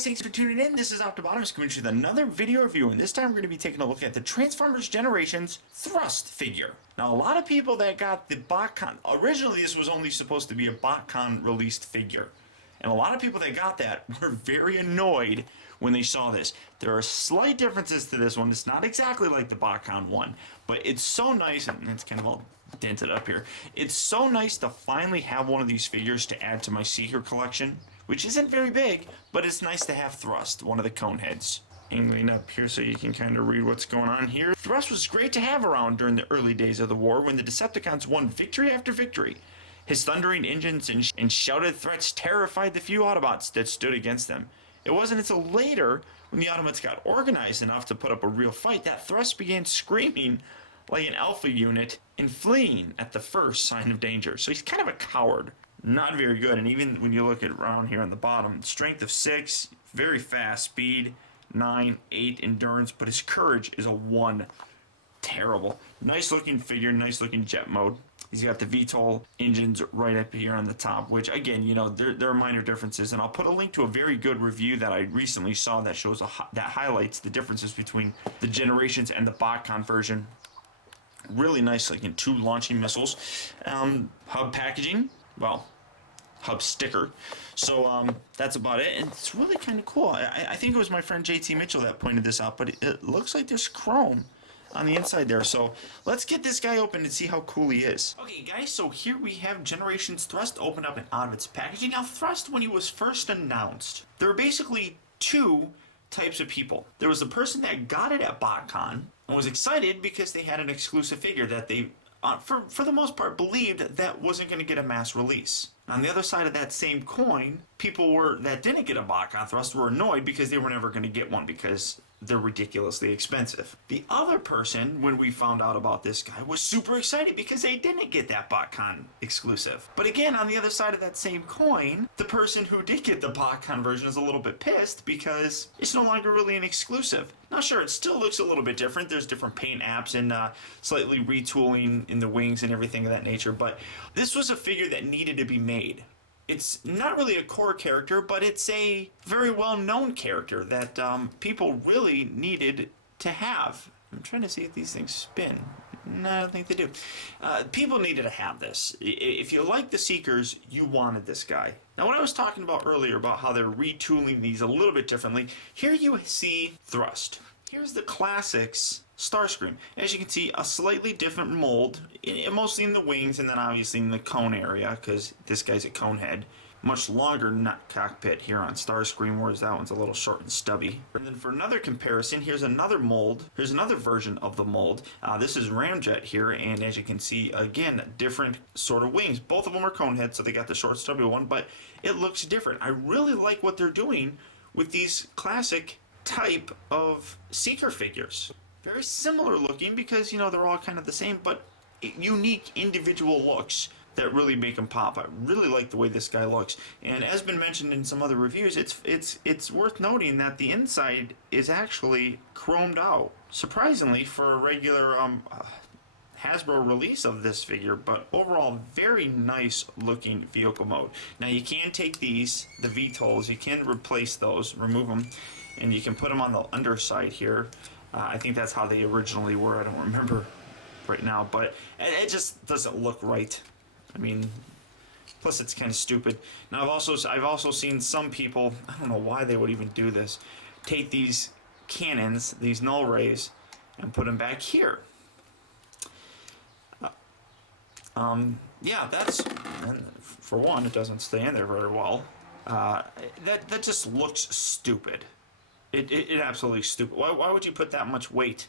guys, thanks for tuning in. This is Optibottom coming with another video review, and this time we're going to be taking a look at the Transformers Generations Thrust figure. Now, a lot of people that got the Botcon, originally this was only supposed to be a Botcon released figure, and a lot of people that got that were very annoyed when they saw this. There are slight differences to this one. It's not exactly like the Botcon one, but it's so nice, and it's kind of all dented up here. It's so nice to finally have one of these figures to add to my Seeker collection, which isn't very big, but it's nice to have Thrust, one of the cone heads. Angling up here so you can kind of read what's going on here. Thrust was great to have around during the early days of the war when the Decepticons won victory after victory. His thundering engines and shouted threats terrified the few Autobots that stood against them. It wasn't until later, when the Autobots got organized enough to put up a real fight, that Thrust began screaming like an alpha unit and fleeing at the first sign of danger. So he's kind of a coward. Not very good, and even when you look at around here on the bottom, strength of 6, very fast, speed 9, 8 endurance, but his courage is a 1. Terrible. Nice looking figure, nice looking jet mode. He's got the VTOL engines right up here on the top, which again, you know, there are minor differences, and I'll put a link to a very good review that I recently saw that shows that highlights the differences between the Generations and the Botcon version. Really nice looking 2 launching missiles. Hub packaging. Well, hub sticker. So that's about it, and it's really kind of cool. I think it was my friend JT Mitchell that pointed this out, but it looks like there's chrome on the inside there. So let's get this guy open and see how cool he is. Okay guys, so here we have Generations Thrust open up and out of its packaging. Now Thrust, when he was first announced, there were basically 2 types of people. There was the person that got it at Botcon and was excited because they had an exclusive figure that they for the most part, believed that wasn't going to get a mass release. On the other side of that same coin, people that didn't get a Botcon Thrust were annoyed because they were never going to get one because they're ridiculously expensive. The other person, when we found out about this guy, was super excited because they didn't get that Botcon exclusive. But again, on the other side of that same coin, the person who did get the Botcon version is a little bit pissed because it's no longer really an exclusive. Now sure, it still looks a little bit different. There's different paint apps and slightly retooling in the wings and everything of that nature, but this was a figure that needed to be made. It's not really a core character, but it's a very well-known character that people really needed to have. I'm trying to see if these things spin. No, I don't think they do. People needed to have this. If you like the Seekers, you wanted this guy. Now, what I was talking about earlier about how they're retooling these a little bit differently, here you see Thrust. Here's the classics Starscream. As you can see, a slightly different mold, mostly in the wings and then obviously in the cone area, because this guy's a cone head. Much longer nut cockpit here on Starscream, whereas that one's a little short and stubby. And then for another comparison, here's another mold. Here's another version of the mold. This is Ramjet here, and as you can see, again, different sort of wings. Both of them are cone heads, so they got the short stubby one, but it looks different. I really like what they're doing with these classic type of Seeker figures. Very similar looking because, you know, they're all kind of the same, but unique individual looks that really make them pop. I really like the way this guy looks, and as been mentioned in some other reviews, it's worth noting that the inside is actually chromed out, surprisingly for a regular Hasbro release of this figure, but overall very nice looking vehicle mode. Now you can take these, the VTOLs, you can replace those, remove them, and you can put them on the underside here. I think that's how they originally were. I don't remember right now, but it just doesn't look right. I mean, plus it's kind of stupid. Now I've also seen some people, I don't know why they would even do this, take these cannons, these null rays, and put them back here. Yeah, that's, for one, it doesn't stay in there very well. That just looks stupid. It absolutely stupid. Why would you put that much weight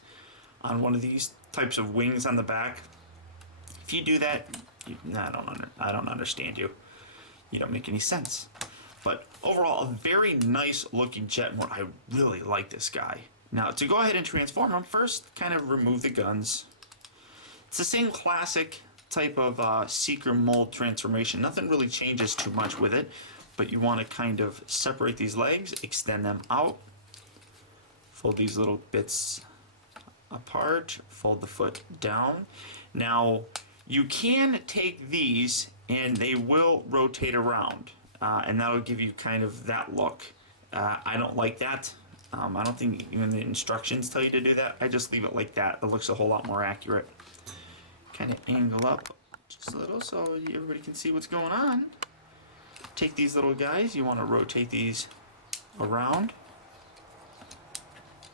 on one of these types of wings on the back? If you do that, I don't understand you. You don't make any sense. But overall, a very nice looking jet mode. I really like this guy. Now, to go ahead and transform him, first kind of remove the guns. It's the same classic type of Seeker mold transformation. Nothing really changes too much with it, but you want to kind of separate these legs, extend them out, fold these little bits apart, fold the foot down. Now, you can take these and they will rotate around, and that'll give you kind of that look. I don't like that. I don't think even the instructions tell you to do that. I just leave it like that. It looks a whole lot more accurate. Kind of angle up just a little so everybody can see what's going on. Take these little guys, you want to rotate these around,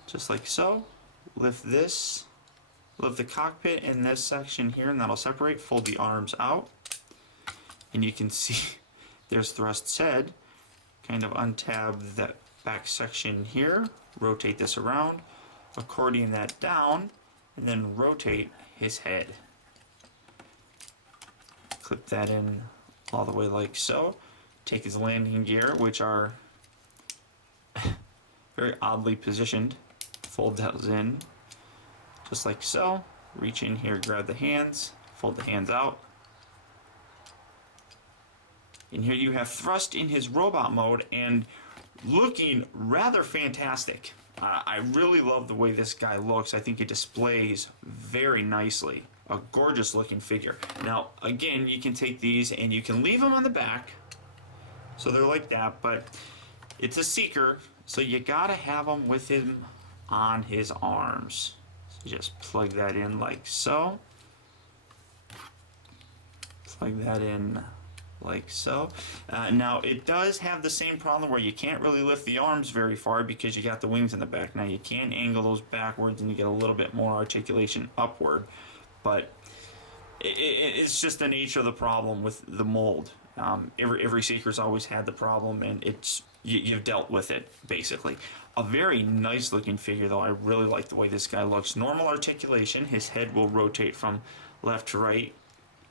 just like so. Lift this, lift the cockpit in this section here, and that'll separate. Fold the arms out, and you can see there's Thrust's head. Kind of untab that back section here, rotate this around, accordion that down, and then rotate his head. Clip that in all the way like so. Take his landing gear, which are very oddly positioned. Fold those in, just like so. Reach in here, grab the hands, fold the hands out. And here you have Thrust in his robot mode and looking rather fantastic. I really love the way this guy looks. I think it displays very nicely. A gorgeous looking figure. Now, again, you can take these and you can leave them on the back. So they're like that, but it's a Seeker, so you gotta have them with him on his arms. So just plug that in like so. Plug that in like so. Now it does have the same problem where you can't really lift the arms very far because you got the wings in the back. Now you can angle those backwards and you get a little bit more articulation upward, but it's just the nature of the problem with the mold. Every Seeker's always had the problem, and you've dealt with it basically. A very nice looking figure though. I really like the way this guy looks. Normal articulation. His head will rotate from left to right.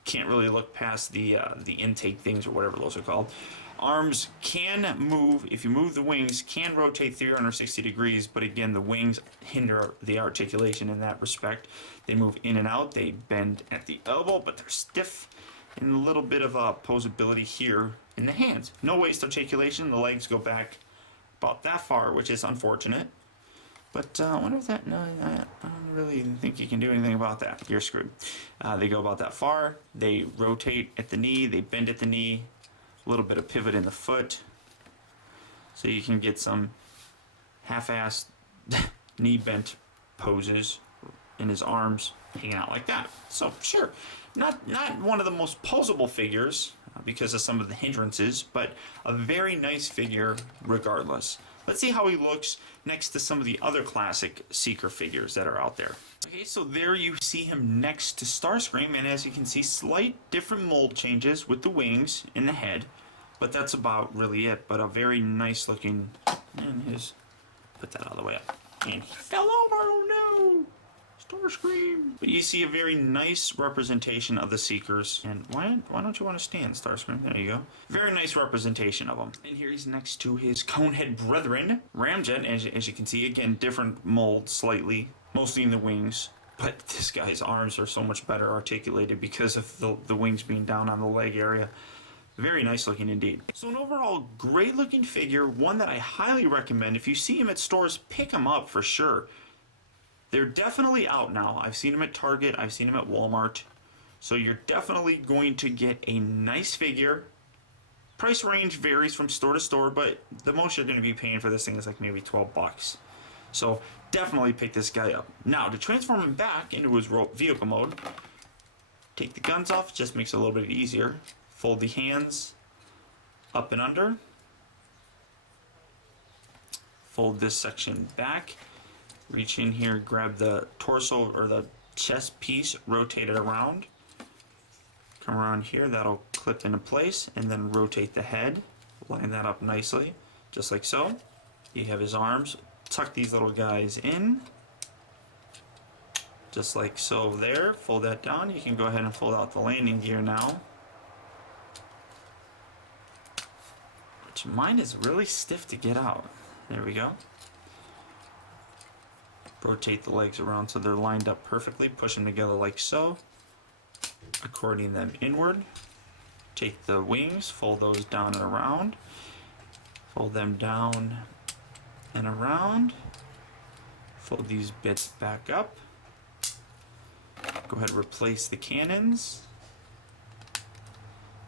Can't really look past the intake things or whatever those are called. Arms can move, if you move the wings, can rotate 360 degrees, but again, the wings hinder the articulation in that respect. They move in and out, they bend at the elbow, but they're stiff, and a little bit of posability here in the hands. No waist articulation, the legs go back about that far, which is unfortunate. But I wonder if that, no, I don't really think you can do anything about that. You're screwed. They go about that far, they rotate at the knee, they bend at the knee, a little bit of pivot in the foot, so you can get some half-assed knee bent poses in his arms hanging out like that. So sure, not one of the most posable figures because of some of the hindrances, but a very nice figure regardless. Let's see how he looks next to some of the other classic Seeker figures that are out there. Okay, so there you see him next to Starscream, and as you can see, slight different mold changes with the wings and the head, but that's about really it. But a very nice looking, and put that all the way up. And he fell over, oh no! Starscream! But you see a very nice representation of the Seekers. And why don't you want to stand, Starscream? There you go. Very nice representation of them. And here he's next to his Conehead brethren, Ramjet. As you can see, again, different mold slightly, mostly in the wings. But this guy's arms are so much better articulated because of the wings being down on the leg area. Very nice looking indeed. So an overall great looking figure, one that I highly recommend. If you see him at stores, pick him up for sure. They're definitely out now. I've seen them at Target, I've seen them at Walmart. So you're definitely going to get a nice figure. Price range varies from store to store, but the most you're going to be paying for this thing is like maybe 12 bucks. So definitely pick this guy up. Now, to transform him back into his vehicle mode, take the guns off, just makes it a little bit easier. Fold the hands up and under. Fold this section back. Reach in here, grab the torso or the chest piece, rotate it around. Come around here, that'll clip into place, and then rotate the head. Line that up nicely, just like so. You have his arms. Tuck these little guys in, just like so there. Fold that down. You can go ahead and fold out the landing gear now. Which mine is really stiff to get out. There we go. Rotate the legs around so they're lined up perfectly. Push them together like so. Accordion them inward. Take the wings, fold those down and around. Fold them down and around. Fold these bits back up. Go ahead and replace the cannons.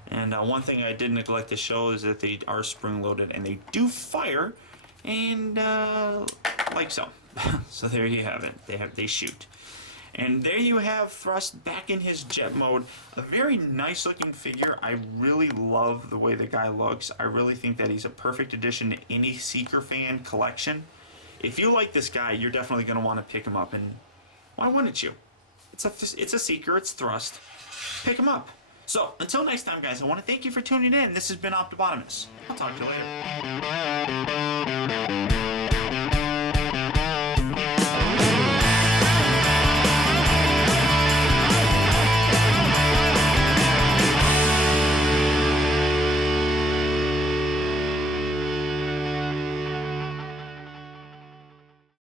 And one thing I did neglect to show is that they are spring loaded and they do fire. And like so. So there you have it. They shoot. And there you have Thrust back in his jet mode. A very nice looking figure. I really love the way the guy looks. I really think that he's a perfect addition to any Seeker fan collection. If you like this guy, you're definitely going to want to pick him up. And why wouldn't you? It's a Seeker. It's Thrust. Pick him up. So, until next time, guys, I want to thank you for tuning in. This has been Optibotimus. I'll talk to you later.